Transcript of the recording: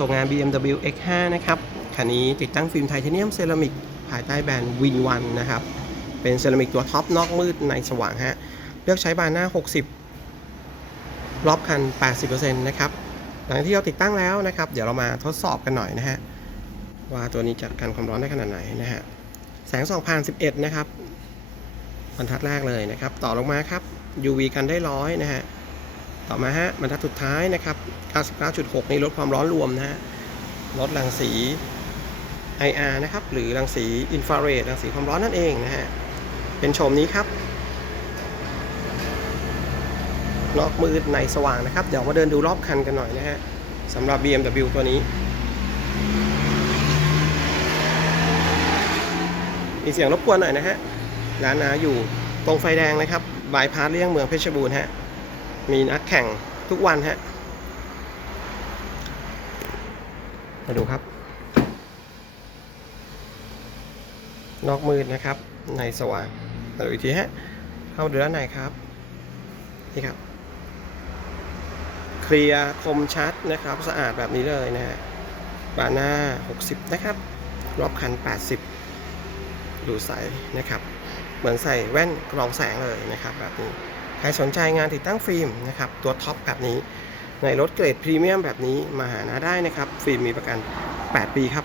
ส่งงาน BMW X5 นะครับคันนี้ติดตั้งฟิล์มไทเทเนียมเซรามิกภายใต้แบรนด์ Win One นะครับ เป็นเซรามิกตัวท็อปนอกมืดในสว่างฮะ เลือกใช้บานหน้า 60 รอบคัน 80%นะครับ หลังที่เราติดตั้งแล้วนะครับ เดี๋ยวเรามาทดสอบกันหน่อยนะฮะ ว่าตัวนี้จัดการความร้อนได้ขนาดไหนนะฮะ แสงส่องผ่าน11 นะครับ บรรทัดแรกเลยนะครับ ต่อลงมาครับ UV กันได้ร้อยนะฮะ ต่อมาฮะบรรทัดสุดท้ายนะครับ 99.6 นี่ลดความร้อนรวมนะฮะลดรังสี IR นะครับ หรือรังสีอินฟราเรดรังสีความร้อนนั่นเองนะฮะ เป็นโฉมนี้ครับ นอกมืดในสว่างนะครับ เดี๋ยวมาเดินดูรอบคันกันหน่อยนะฮะสำหรับ BMW ตัวนี้ มีเสียงรบกวนหน่อยนะฮะร้านนาอยู่ตรงไฟแดงนะครับบายพาสเลี่ยงเมืองเพชรบูรณ์ฮะ มีนักแข่งทุกวันฮะ มาดูครับ นอกมืดนะครับ ในสว่างมาดูอีกทีฮะ เข้าดูด้านในครับ นี่ครับ เคลียร์คมชัดนะครับ สะอาดแบบนี้เลยนะฮะบานหน้า 60 นะครับ รอบคัน 80 ดูใสนะครับ เหมือนใส่แว่นกรองแสงเลยนะครับแบบนี้ รสนใจงานติดตั้งฟิล์มนะครับตัวท็อปแบบนี้ในรถเกรดพรีเมียมแบบนี้มาหานะได้นะครับฟิล์มมีประกัน 8 ปีครับ